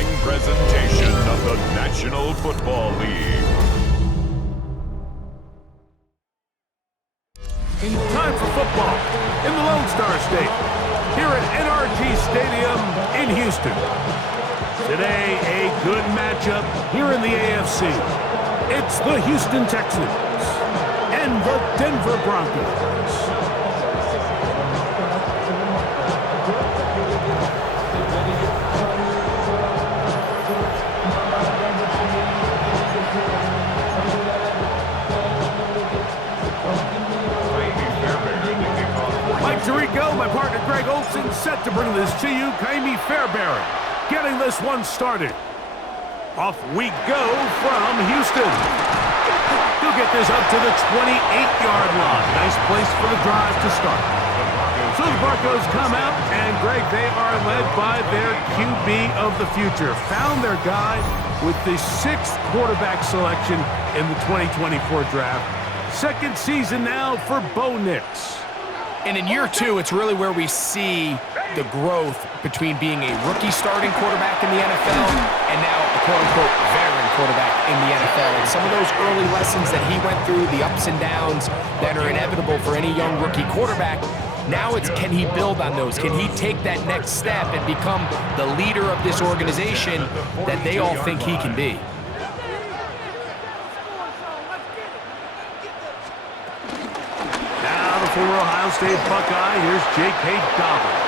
following presentation of the National Football League. Time for football in the Lone Star State, here at NRG Stadium in Houston. Today, a good matchup here in the AFC. It's the Houston Texans and the Denver Broncos. Tarico, my partner Greg Olson, set to bring this to you. Kaimi Fairbairn getting this one started. Off we go from Houston. He'll get this up to the 28-yard line. Nice place for the drive to start. So the Broncos come out, and Greg, they are led by their QB of the future. Found their guy with the 6th quarterback selection in the 2024 draft. Second season now for Bo Nix. And in year 2, it's really where we see the growth between being a rookie starting quarterback in the NFL and now a quote-unquote veteran quarterback in the NFL. And some of those early lessons that he went through, the ups and downs that are inevitable for any young rookie quarterback, now it's can he build on those? Can he take that next step and become the leader of this organization that they all think he can be? Former Ohio State Buckeye, here's J.K. Dobbins.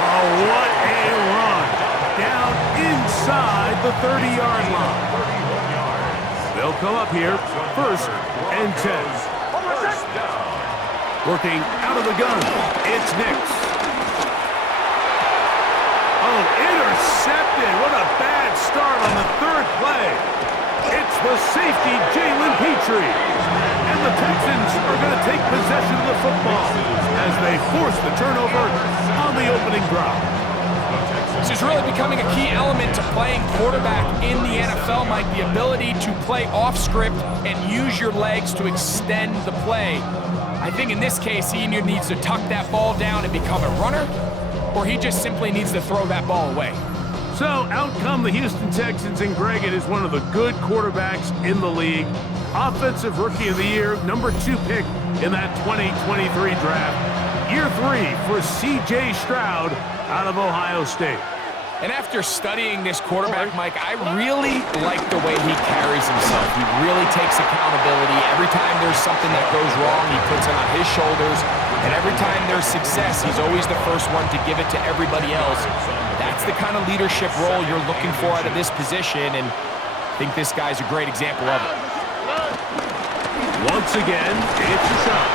Oh, what a run. Down inside the 30-yard line. They'll come up here, 1st and 10. Working out of the gun, it's Nix. Oh, intercepted. What a bad start on the 3rd play. It's the safety, Jalen Petrie. And the Texans are going to take possession of the football as they force the turnover on the opening drive. This is really becoming a key element to playing quarterback in the NFL, Mike, the ability to play off script and use your legs to extend the play. I think in this case, he either needs to tuck that ball down and become a runner, or he just simply needs to throw that ball away. So out come the Houston Texans, and Greg, it is one of the good quarterbacks in the league. Offensive Rookie of the Year, number 2 pick in that 2023 draft. Year 3 for C.J. Stroud out of Ohio State. And after studying this quarterback, Mike, I really like the way he carries himself. He really takes accountability. Every time there's something that goes wrong, he puts it on his shoulders. And every time there's success, he's always the first one to give it to everybody else. That's the kind of leadership role you're looking for out of this position, and I think this guy's a great example of it. Once again, it's a shot.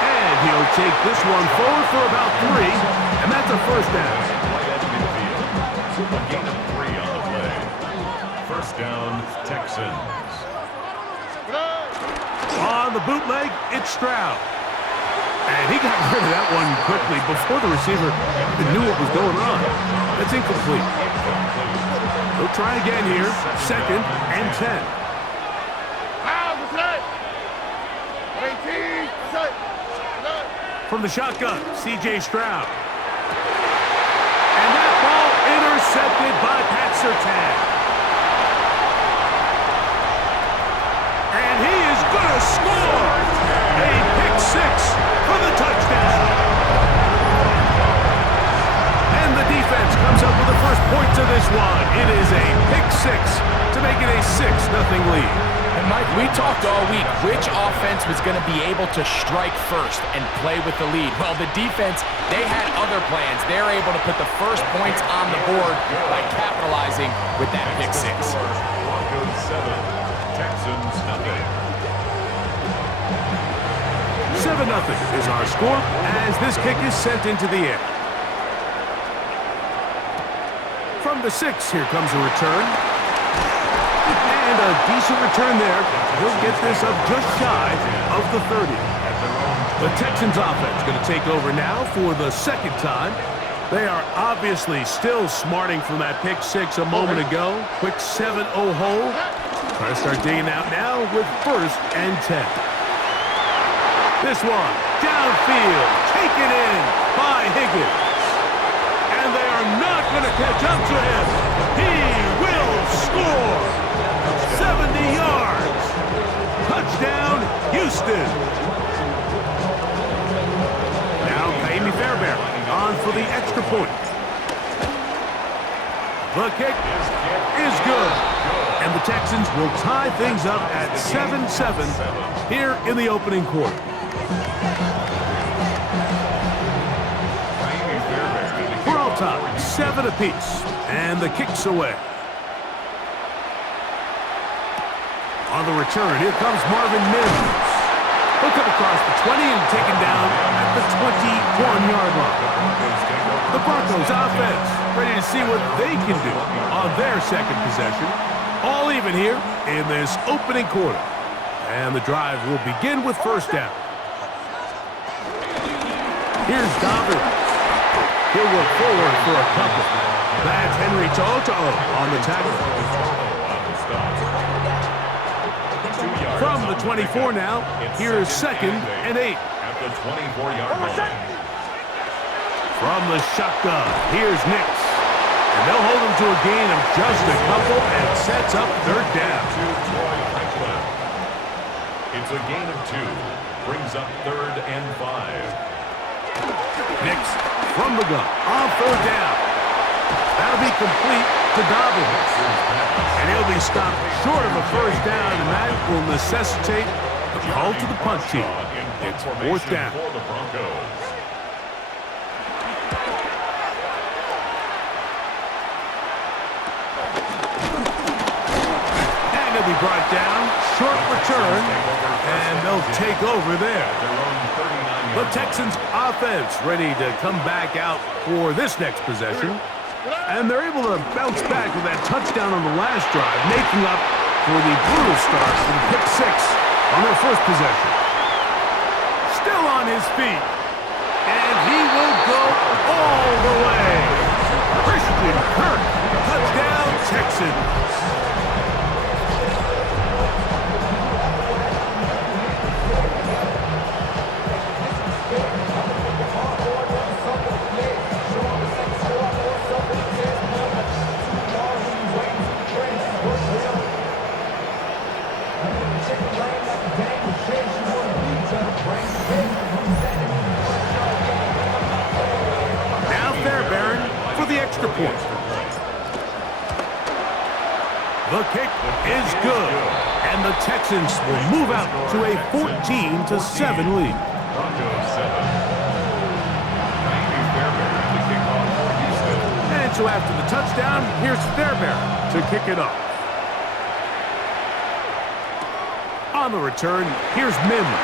And he'll take this one forward for about 3, and that's a 1st down. A gain of 3 on the play. 1st down, Texans. On the bootleg, it's Stroud. And he got rid of that one quickly before the receiver even knew what was going on. That's incomplete. He'll try again here, 2nd and 10. From the shotgun, C.J. Stroud. And that ball intercepted by Pat Surtain. And he is going to score a pick 6 for the touchdown. And the defense comes up with the first points of this one. It is a pick 6 to make it a 6-0 lead. And Mike, we talked all week which offense was going to be able to strike first and play with the lead. Well, the defense, they had other plans. They're able to put the first points on the board by capitalizing with that pick 6. Broncos 7, Texans 0. 7-0 is our score as this kick is sent into the air. From the 6, here comes a return. And a decent return there. He'll get this up just shy of the 30. The Texans offense going to take over now for the 2nd time. They are obviously still smarting from that pick 6 a moment ago. Quick 7-0 hole. Try to start digging out now with 1st and 10. This one, downfield, taken in by Higgins. And they are not going going to catch up to him. He will score. 70 yards. Touchdown, Houston. Now Kaimi Fairbairn on for the extra point. The kick is good. And the Texans will tie things up at 7-7 here in the opening quarter. We're all tied, 7 apiece. And the kick's away. On the return, here comes Marvin Mims. He'll come across the 20 and taken down at the 21-yard line. The Broncos offense ready to see what they can do on their second possession. All even here in this opening quarter. And the drive will begin with first down. Here's Dobbins. He'll work forward for a couple. That's Henry To'oTo'o on the tackle. From the 24 now, here's 2nd and 8. At the 24-yard line. From the shotgun, here's Nix. And they'll hold him to a gain of just a couple and sets up third down. It's a gain of 2. Brings up 3rd and 5. Nix from the gun on third down. That'll be complete to Dobbins. And he'll be stopped short of a first down, and that will necessitate a call to the punt team. It's 4th down. For the Broncos. And he'll be brought down. Short return, and they'll take over there. The Texans offense ready to come back out for this next possession. And they're able to bounce back with that touchdown on the last drive, making up for the brutal start for the pick 6 on their first possession. Still on his feet. And he will go all the way. Christian Kirk, touchdown Texans. Now Fairbairn for the extra point. The kick is good, and the Texans will move out to a 14-7 lead. Broncos 7. Kaimi Fairbairn to kick off for Houston. And so after the touchdown, here's Fairbairn to kick it off. On the return, here's Mims.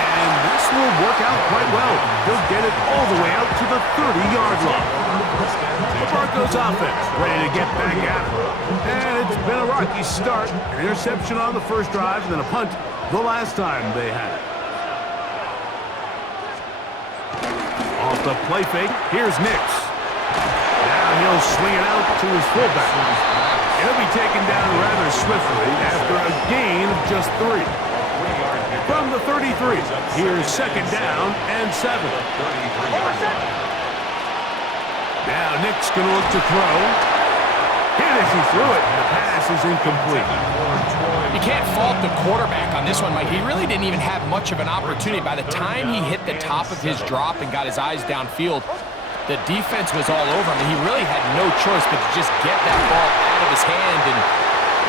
And this will work out quite well. He'll get it all the way out to the 30-yard line. The Broncos offense ready to get back at it. And it's been a rocky start. An interception on the first drive, and then a punt the last time they had it. Off the play fake, here's Nix. Now he'll swing it out to his fullback. He'll be taken down rather swiftly after a gain of just 3. From the 33, here's 2nd down and 7. Now Nick's going to look to throw. And as he threw it, the pass is incomplete. You can't fault the quarterback on this one, Mike. He really didn't even have much of an opportunity. By the time he hit the top of his drop and got his eyes downfield, the defense was all over him, and he really had no choice but to just get that ball out of his hand and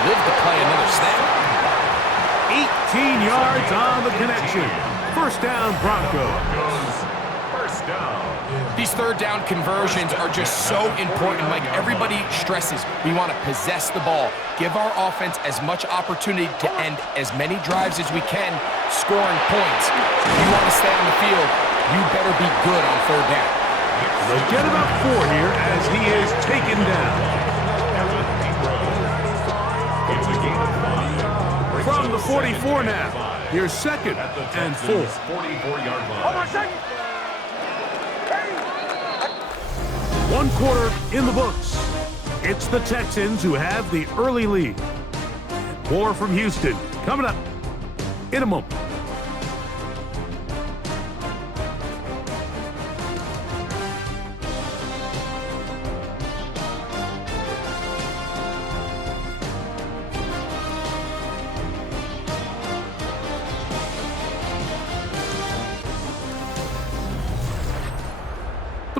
live to play another snap. 18 yards on the connection. First down, Broncos. First down. These third down conversions are just so important. Like everybody stresses, we want to possess the ball, give our offense as much opportunity to end as many drives as we can, scoring points. If you want to stay on the field, you better be good on third down. They'll get about 4 here as he is taken down. It's a gain of 5. From the 44 now, here's 2nd and 4. 44-yard line. 1 quarter in the books. It's the Texans who have the early lead. More from Houston coming up in a moment.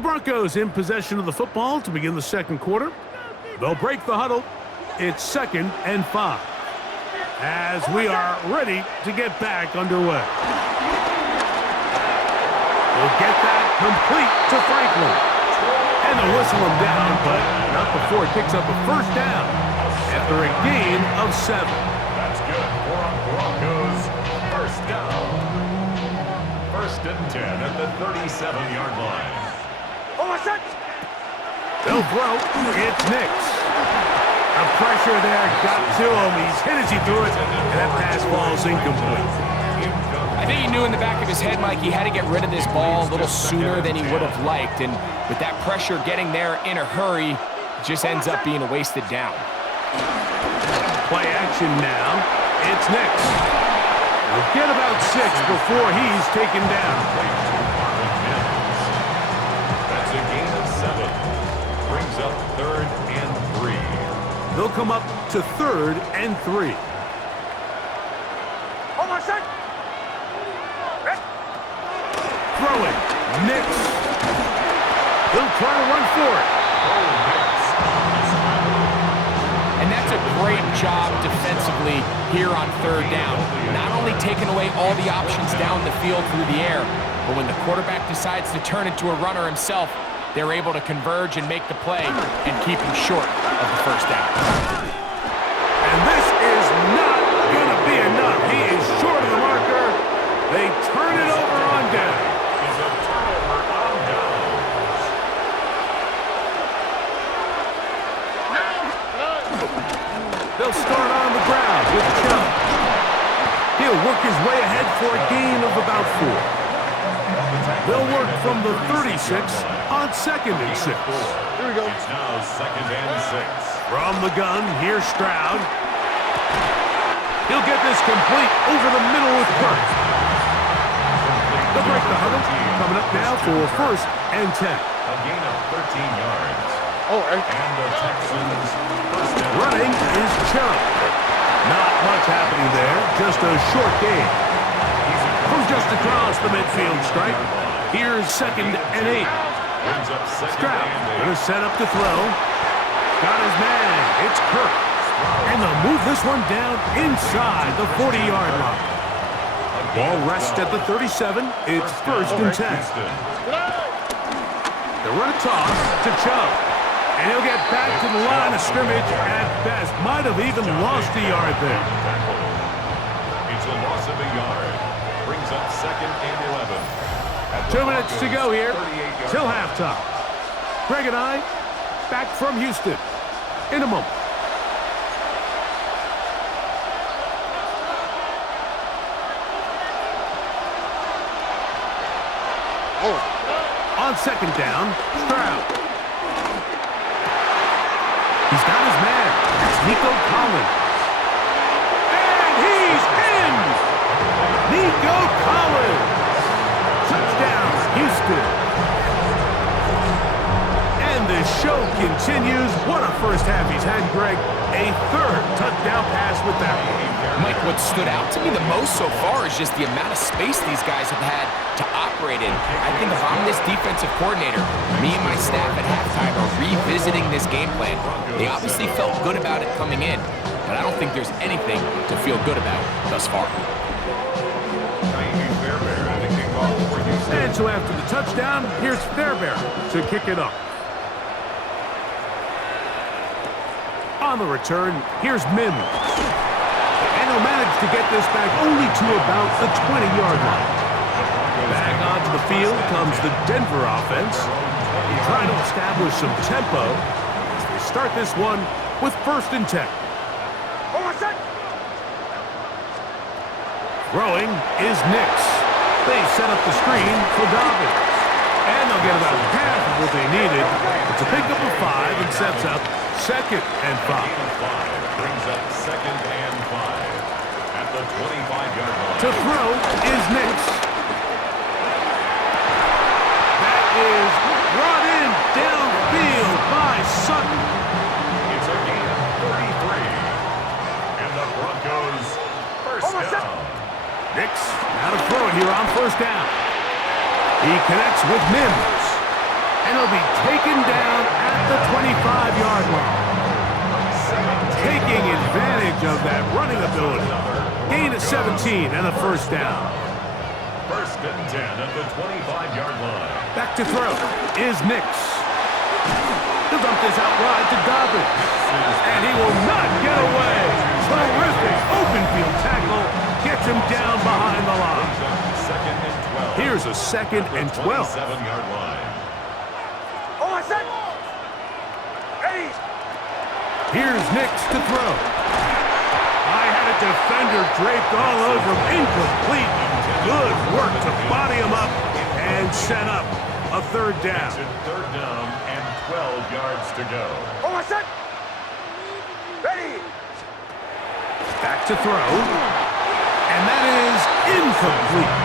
The Broncos in possession of the football to begin the second quarter. They'll break the huddle. It's 2nd and 5. As we are ready to get back underway. We'll get that complete to Franklin. And they'll whistle him down, but not before it picks up a first down after a gain of 7. That's good for a Broncos first down. 1st and 10 at the 37-yard line. They'll throw. It's Nix. The pressure there got to him. He's hit as he threw it, and that pass falls incomplete. I think he knew in the back of his head, Mike, he had to get rid of this ball a little sooner than he would have liked. And with that pressure getting there in a hurry, it just ends up being a wasted down. Play action now. It's Nix. We'll get about 6 before he's taken down. That's a gain of 7. Brings up 3rd and 3. They'll come up to 3rd and 3. Throwing. Nix. He'll try to run for it. And that's a great job defensively here on 3rd down. Not only taking away all the options down the field through the air, but when the quarterback decides to turn into a runner himself, they're able to converge and make the play and keep him short of the first down. And this is not going to be enough. He is short of the marker. They turn it over on down. Is a turnover on downs. They'll start on the ground with Chubb. He'll work his way ahead for a gain of about 4. They'll work from the 36 on 2nd and 6. Here we go. It's now 2nd and 6. From the gun, here's Stroud. He'll get this complete over the middle with Kirk. They'll break the huddle. Coming up now for 1st and 10. A gain of 13 yards. And the Texans first down. Running is Chubb. Not much happening there. Just a short gain. From just across the midfield stripe, here's 2nd and 8. Stroud gonna set up to throw. Got his man. It's Kirk. And they'll move this one down inside the 40-yard line. Ball rests at the 37. It's 1st and 10. They run a toss to Chubb. And he'll get back to the line of scrimmage at best. Might have even lost a yard there. It's a loss of a yard. Brings up 2nd and 11. 2 minutes to go here till halftime. Greg and I back from Houston in a moment. On 2nd down, Stroud. He's got his man. It's Nico Collins. And he's in! Nico Collins! Touchdown, Houston. And the show continues. What a first half he's had, Greg. A 3rd touchdown pass with that one. Mike, what stood out to me the most so far is just the amount of space these guys have had to operate in. I think if I'm this defensive coordinator, me and my staff at halftime are revisiting this game plan. They obviously felt good about it coming in, but I don't think there's anything to feel good about thus far. And so after the touchdown, here's Fairbairn to kick it off. On the return, here's Mims. And he'll manage to get this back only to about the 20-yard line. Back onto the field comes the Denver offense. Trying to establish some tempo. They start this one with 1st and 10. Throwing is Nix. They set up the screen for Dobbins. And they'll get about half of what they needed. It's a pickup of 5 and sets up 2nd and 5. Brings up 2nd and 5 at the 25-yard line. To throw is Nix. That is brought in downfield by Sutton. It's a gain of 33. And the Broncos first down. Nix now to throw it here on 1st down. He connects with Mims. And he'll be taken down at the 25-yard line. Taking advantage of that running ability. Gain of 17 and a first down. First and 10 at the 25-yard line. Back to throw is Nix. He'll dump this out wide to Dobbins. And he will not get away. Terrific open field tackle. Gets him down behind the line. Second and 12. Here's a second and 12. 27-yard line. Here's Nix to throw. I had a defender draped all over him. Incomplete. Good work to body him up and set up a third down. Third down and 12 yards to go. Back to throw. And that is incomplete.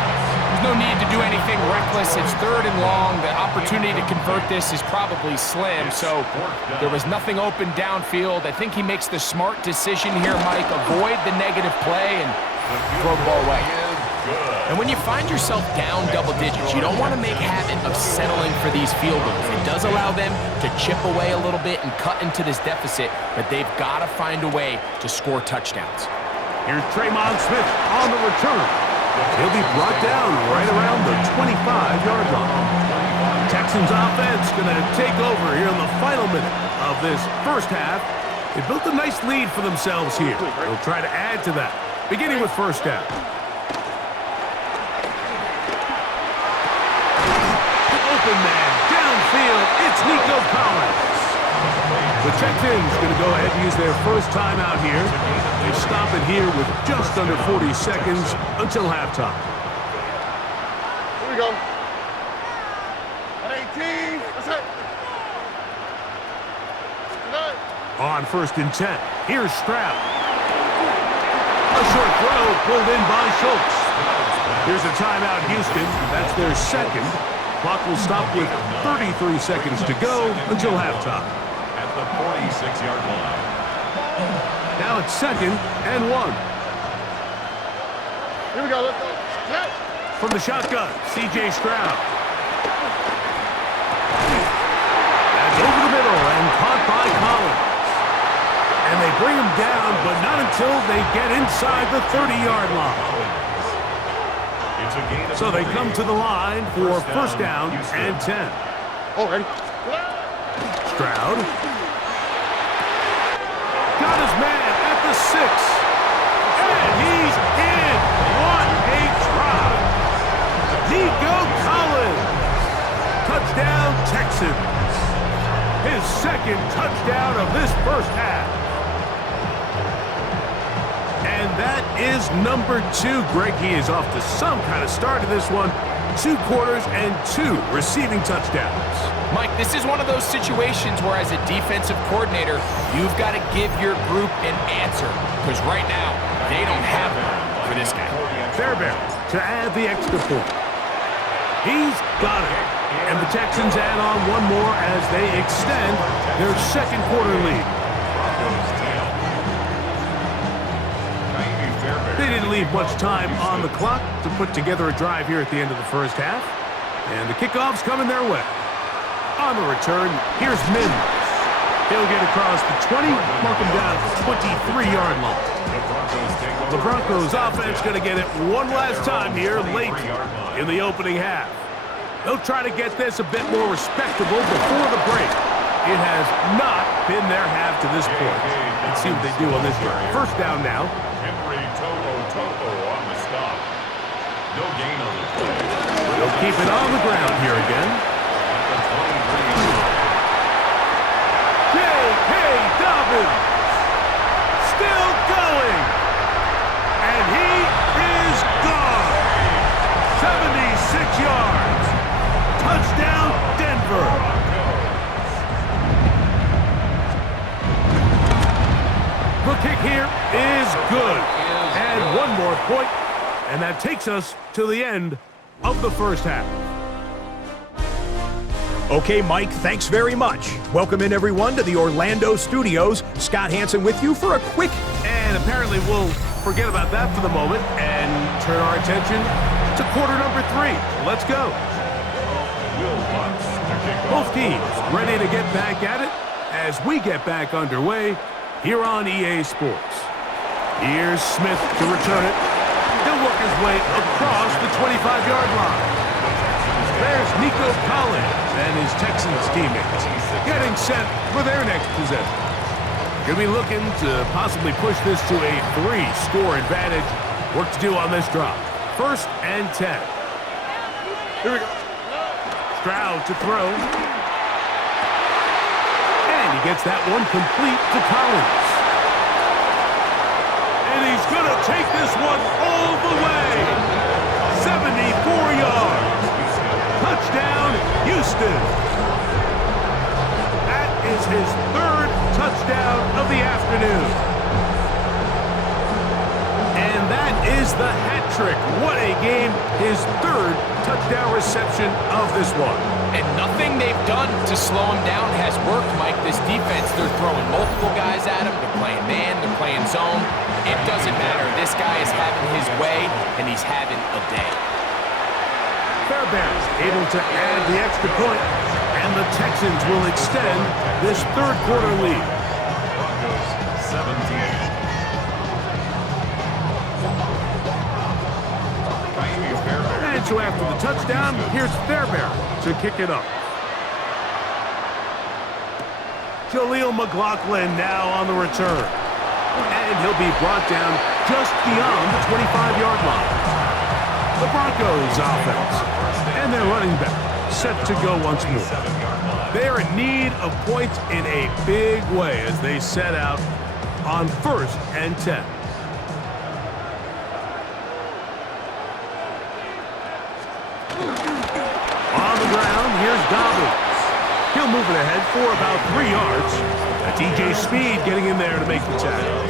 There's no need to do anything reckless. It's third and long. The opportunity to convert this is probably slim, so there was nothing open downfield. I think he makes the smart decision here, Mike. Avoid the negative play and throw the ball away. And when you find yourself down double digits, you don't want to make habit of settling for these field goals. It does allow them to chip away a little bit and cut into this deficit, but they've got to find a way to score touchdowns. Here's Traymon Smith on the return. He'll be brought down right around the 25-yard line. Texans offense going to take over here in the final minute of this first half. They built a nice lead for themselves here. They'll try to add to that, beginning with first down. Open man, downfield, it's Nico Collins. The Texans going to go ahead and use their first timeout here. They stop it here with just under 40 seconds until halftime. Here we go. At 18, that's it. On first and 10, here's Stroud. A short throw pulled in by Schultz. Here's a timeout, Houston. That's their second. Clock will stop with 33 seconds to go until halftime. At the 46-yard line. Now it's second and 1. Here we go, let's go. Set. From the shotgun, C.J. Stroud. That's over the middle and caught by Collins. And they bring him down, but not until they get inside the 30-yard line. So they come to the line for first down and 10. Oh, ready? Stroud. Got his man at the 6. And he's in. What a try. Nico Collins. Touchdown, Texans. His second touchdown of this first half. And that is number 2. Greg, he is off to some kind of start in this one. 2 quarters and 2 receiving touchdowns. Mike, this is one of those situations where as a defensive coordinator, you've got to give your group an answer. Because right now, they don't have one for this guy. Fairbairn to add the extra point. He's got it. And the Texans add on one more as they extend their second quarter lead. They didn't leave much time on the clock to put together a drive here at the end of the first half. And the kickoff's coming their way. On the return, here's Mims. He'll get across the 20, mark him down at the 23-yard line. The Broncos offense going to get it one last time here late in the opening half. They'll try to get this a bit more respectable before the break. It has not been their half to this point. Let's see what they do on this drive. First down now. On the stop. No gain on the play. They'll keep it on the ground here again. J.K. Dobbins still going. And he is gone. 76 yards. Touchdown, Denver. The kick here is good. And one more point, and that takes us to the end of the first half. Okay, Mike, thanks very much. Welcome in, everyone, to the Orlando studios. Scott Hansen with you for a quick... And apparently we'll forget about that for the moment and turn our attention to quarter number 3. Let's go. Both teams ready to get back at it as we get back underway here on EA Sports. Here's Smith to return it. He'll work his way across the 25-yard line. There's Nico Collins and his Texans teammates getting set for their next possession. Going to be looking to possibly push this to a 3-score advantage. Work to do on this drive. 1st and 10. Here we go. Stroud to throw. And he gets that one complete to Collins. And he's going to take this one all the way. 74 yards. Touchdown, Houston. That is his 3rd touchdown of the afternoon. And that is the hat trick. What a game. His 3rd touchdown reception of this one. And nothing they've done to slow him down has worked, Mike. This defense, they're throwing multiple guys at him. They're playing man, they're playing zone. It doesn't matter. This guy is having his way, and he's having a day. Fairbairn's able to add the extra point, and the Texans will extend this 3rd quarter lead. Broncos 17. And so after the touchdown, here's Fairbairn to kick it up. Jaleel McLaughlin now on the return. And he'll be brought down just beyond the 25-yard line. The Broncos offense and their running back set to go once more. They are in need of points in a big way as they set out on 1st and 10. On the ground, here's Dobbins. He'll move it ahead for about 3 yards. That's E.J. Speed getting in there to make the tackle.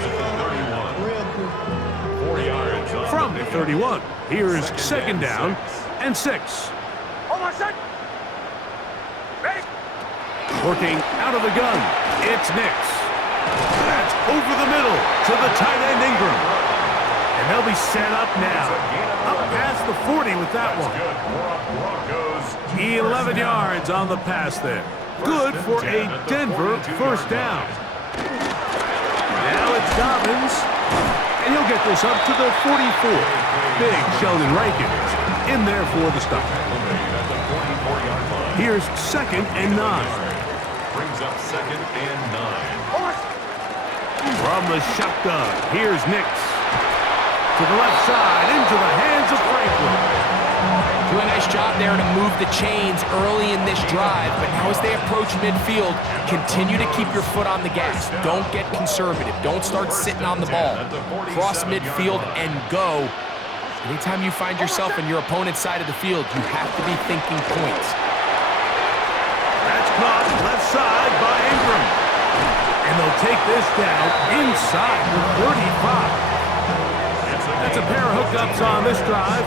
4 yards. From the 31, here's 2nd down and 6. Working out of the gun, it's Nix. That's over the middle to the tight end Ingram. And they'll be set up now. Up past the 40 with that one. 11 yards on the pass there. Good for a Denver 1st down. Now it's Dobbins. And he'll get this up to the 44. Big Sheldon Rankins in there for the stop. Here's 2nd and 9. Brings up 2nd and 9. From the shotgun, here's Nix. To the left side, into the hands of Franklin. Do a nice job there to move the chains early in this drive, but now as they approach midfield, continue to keep your foot on the gas. Don't get conservative. Don't start sitting on the ball. Cross midfield and go. Anytime you find yourself in your opponent's side of the field, you have to be thinking points. That's caught left side by Ingram. And they'll take this down inside the 35. That's a pair of hookups on this drive.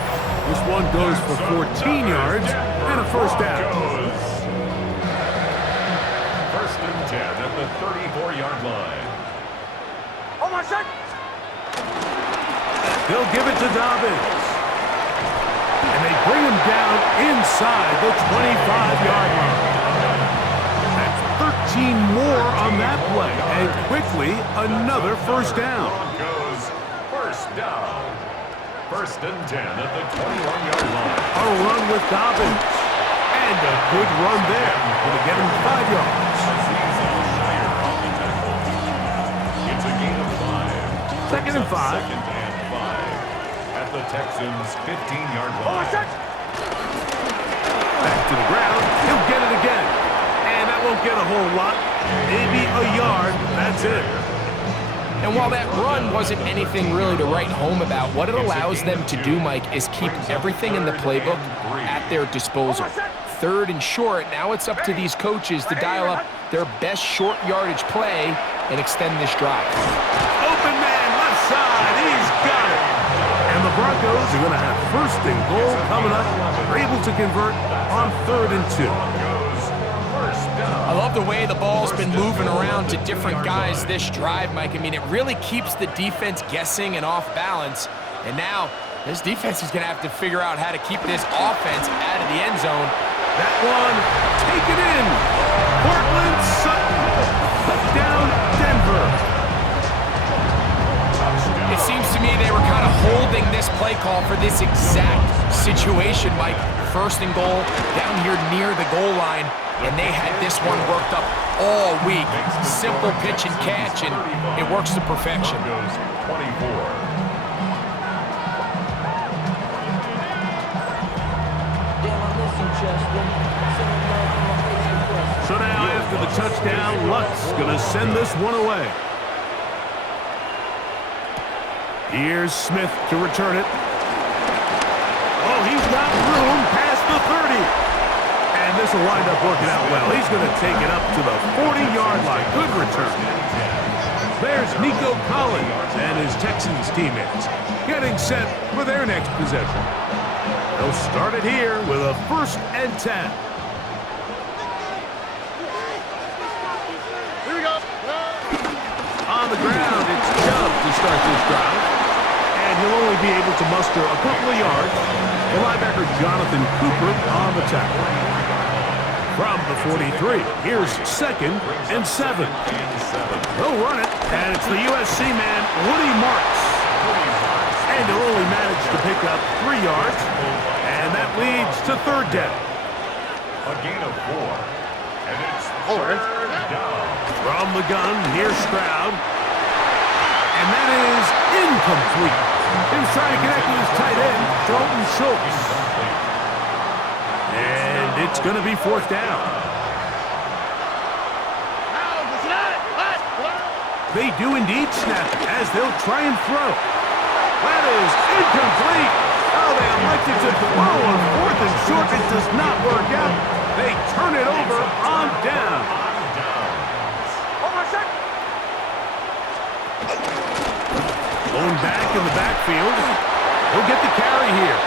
This one goes for 14 yards and a 1st down. 1st and 10 at the 34-yard line. They'll give it to Dobbins. And they bring him down inside the 25-yard line. That's 13 more on that play. And quickly, another 1st down. Broncos 1st down. 1st and 10 at the 21-yard line. A run with Dobbins. And a good run there. Going to get him 5 yards. It's a gain of 5. 2nd and 5. 2nd and 5 at the Texans' 15-yard line. Back to the ground. He'll get it again. And that won't get a whole lot. Maybe a yard. That's it. And while that run wasn't anything really to write home about, what it allows them to do, Mike, is keep everything in the playbook at their disposal. 3rd and short, now it's up to these coaches to dial up their best short yardage play and extend this drive. Open man, left side. He's got it. And the Broncos are going to have 1st and goal coming up. They're able to convert on 3rd and 2. I love the way the ball's been moving around to different guys this drive, Mike. I mean, it really keeps the defense guessing and off balance. And now, this defense is going to have to figure out how to keep this offense out of the end zone That one taken in. Portland Sutton. Touchdown, Denver. It seems to me they were kind of holding this play call for this exact situation, Mike. First and goal, down here near the goal line, and they had this one worked up all week. Simple pitch and catch, and it works to perfection. So now after the touchdown, Luck's going to send this one away. Here's Smith to return it. Oh, he's got room past the 30. And this will wind up working out well. He's going to take it up to the 40-yard line. Good return. There's Nico Collins and his Texans teammates getting set for their next possession. They'll start it here with a 1st and 10. Here we go. On the ground, it's Chubb to start this drive. And he'll only be able to muster a couple of yards. The linebacker Jonathan Cooper on the tackle. From the 43, here's 2nd and 7. They'll run it, and it's the USC man, Woody Marks. And they'll only manage to pick up 3 yards, and that leads to 3rd down. A gain of 4. And it's 3rd down. From the gun, here's Stroud. And that is incomplete. He was trying to connect with his tight end, Dalton Schultz. And it's going to be 4th down. They do indeed snap it as they'll try and throw. That is incomplete. Oh, they elected to throw on 4th and short. It does not work out. They turn it over on down. Going back in the backfield. He'll get the carry here.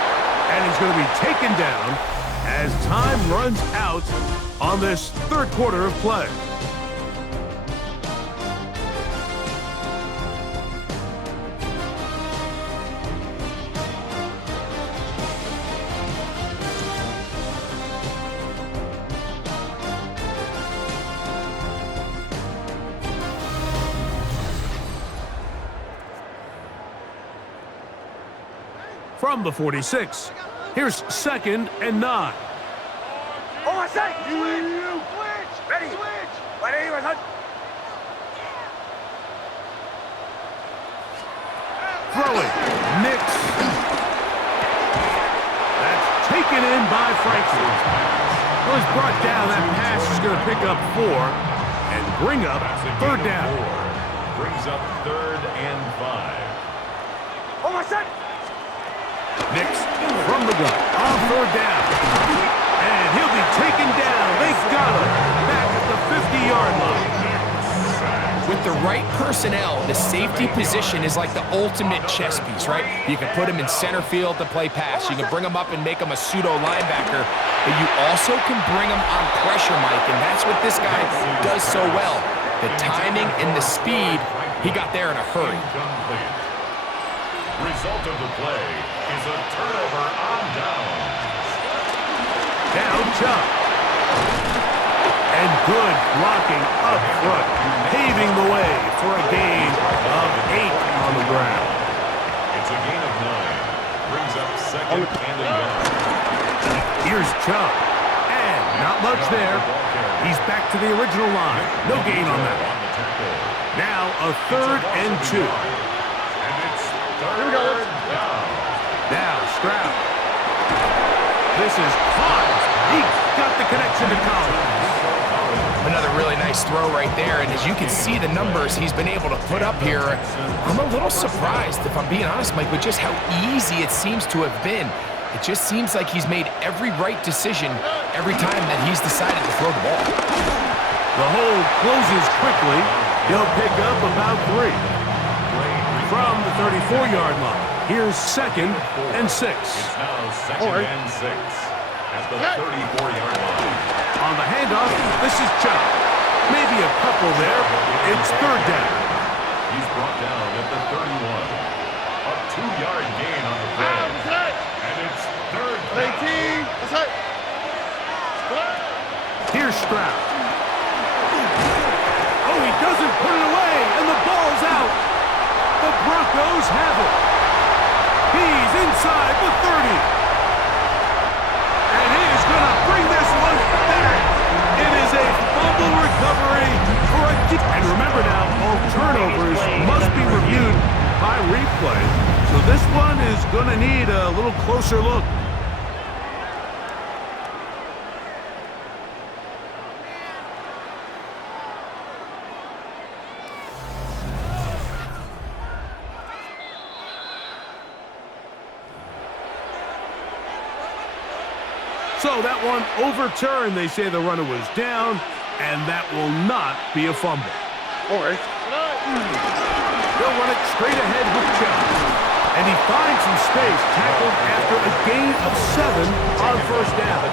And he's going to be taken down as time runs out on this 3rd quarter of play. From the 46, here's 2nd and 9. Ready. Throwing, Nix. That's taken in by Franklin. Well, he's brought down. That pass is going to pick up 4 and bring up 3rd down. Brings up 3rd and 5. Nix from the gun on 3rd down. And he'll be taken down. They got him back at the 50-yard line. With the right personnel, the safety position is like the ultimate chess piece, right? You can put him in center field to play pass. You can bring him up and make him a pseudo linebacker, but you also can bring him on pressure, Mike, and that's what this guy does so well. The timing and the speed, he got there in a hurry. Result of the play is a turnover on down. Now Chubb. And good blocking up front, paving the way for a gain of 8 on the ground. It's a gain of 9. Brings up 2nd and 11. Here's Chubb. And not much there. He's back to the original line. No gain on that. Now a 3rd and 2. And it's 3rd down. Now Stroud. This is caught. He got the connection to Collins. Another really nice throw right there, and as you can see the numbers he's been able to put up here, I'm a little surprised, if I'm being honest, Mike, with just how easy it seems to have been. It just seems like he's made every right decision every time that he's decided to throw the ball. The hole closes quickly. He'll pick up about 3. From the 34-yard line, here's 2nd and 6. It's now 2nd and 6 at the 34-yard line. On the handoff, this is Chubb. Maybe a couple there. It's 3rd down. He's brought down at the 31. A 2-yard gain on the play. And it's 3rd down. Here's Stroud. Oh, he doesn't put it away, and the ball's out. The Broncos have it. He's inside the 30. And he is going to bring this one back. It is a fumble recovery for a... And remember now, all turnovers must be reviewed by replay. So this one is going to need a little closer look. So that one overturned. They say the runner was down, and that will not be a fumble. All right. They'll run it straight ahead with Chubb. And he finds some space, tackled after a gain of 7 on first down.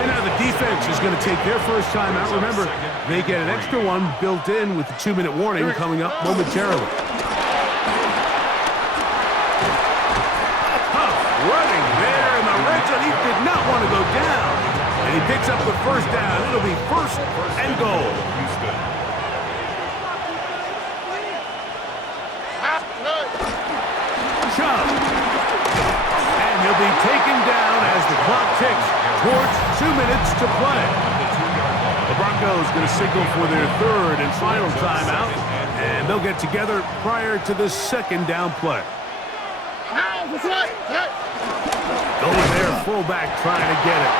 And now the defense is going to take their first time out. Remember, they get an extra one built in with the 2-minute warning coming up momentarily. Tough running there in the red zone. He did not want to go down. And he picks up the first down. It'll be first and goal. Chubb. And he'll be taken down as the clock ticks towards 2 minutes to play. The Broncos going to signal for their third and final timeout, and they'll get together prior to the second down play. Going there, fullback trying to get it.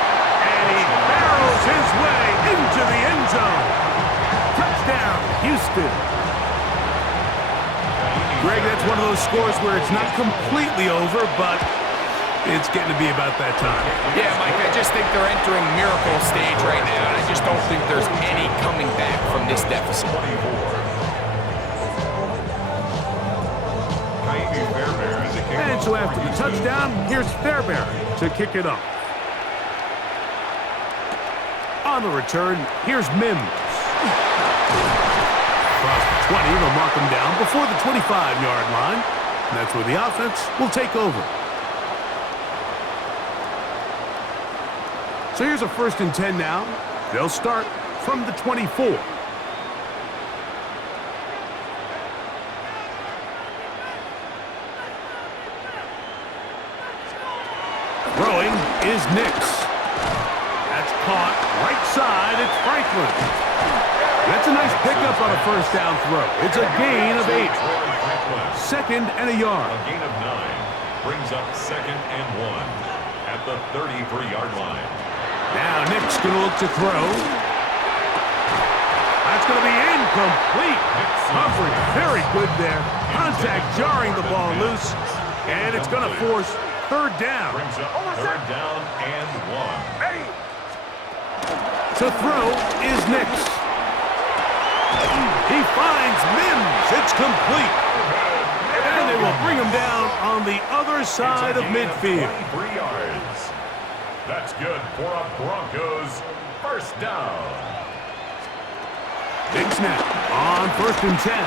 And he barrels his way into the end zone. Touchdown, Houston. Greg, that's one of those scores where it's not completely over, but it's getting to be about that time. Yeah, Mike, I just think they're entering miracle stage right now, and I just don't think there's any coming back from this deficit. And so after the touchdown, here's Fairbairn to kick it off. On the return, here's Mims. Across the 20, they'll mark him down before the 25-yard line. And that's where the offense will take over. So here's a 1st and 10 now. They'll start from the 24. Throwing is Nix. That's caught right side. It's Franklin. That's a nice pickup on a first down throw. It's a gain of 8. 2nd and a yard. A gain of 9 brings up 2nd and 1 at the 33-yard line. Now Nick's going to look to throw. That's going to be incomplete. Coverage very good there. Contact jarring the ball loose. And it's going to force 3rd down. Brings up 3rd down and 1. To throw is Nix. He finds Mims. It's complete. And they will bring him down on the other side of midfield. 23 yards. That's good for a Broncos first down. Big snap on 1st and 10.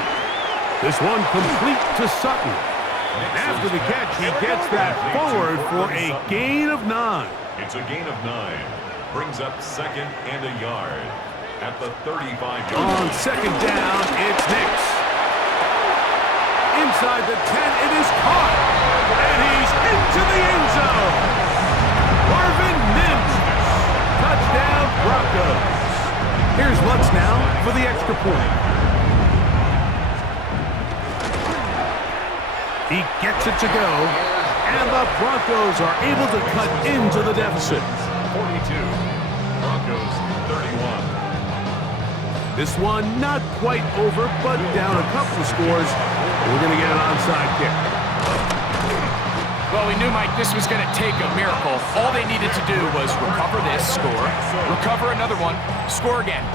This one complete to Sutton. After the catch, he gets that forward for a gain of 9. It's a gain of 9. Brings up 2nd and a yard at the 35-yard line. On 2nd down, it's Nix. Inside the 10, it is caught. And he's into the end zone. Marvin Mims. Touchdown, Broncos. Here's Lutz now for the extra point. He gets it to go, and the Broncos are able to cut into the deficit. 42, Broncos 31. This one not quite over, but down a couple of scores. We're going to get an onside kick. Well, we knew, Mike, this was going to take a miracle. All they needed to do was recover this, score, recover another one, score again.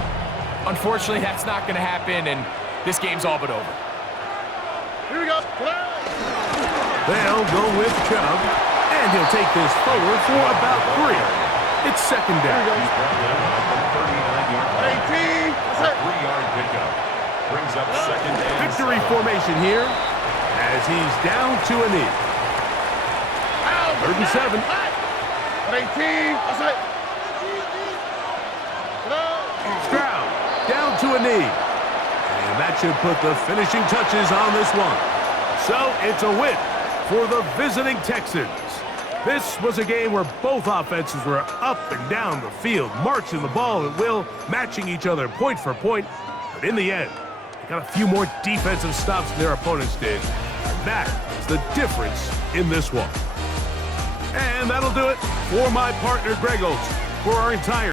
Unfortunately, that's not going to happen, and this game's all but over. Here we go. They'll go with Chubb, and he'll take this forward for about 3. It's 2nd down. He's brought down at the 39-yard line. 18. That's it. 3-yard pickup. Brings up 2nd and Victory 7. formation here as he's down to a knee. 3rd and 7. 18. That's it. to a knee. And that should put the finishing touches on this one. So it's a win for the visiting Texans. This was a game where both offenses were up and down the field, marching the ball at will, matching each other point for point. But in the end, they got a few more defensive stops than their opponents did. And that is the difference in this one. And that'll do it for my partner, Greg Olson. For our entire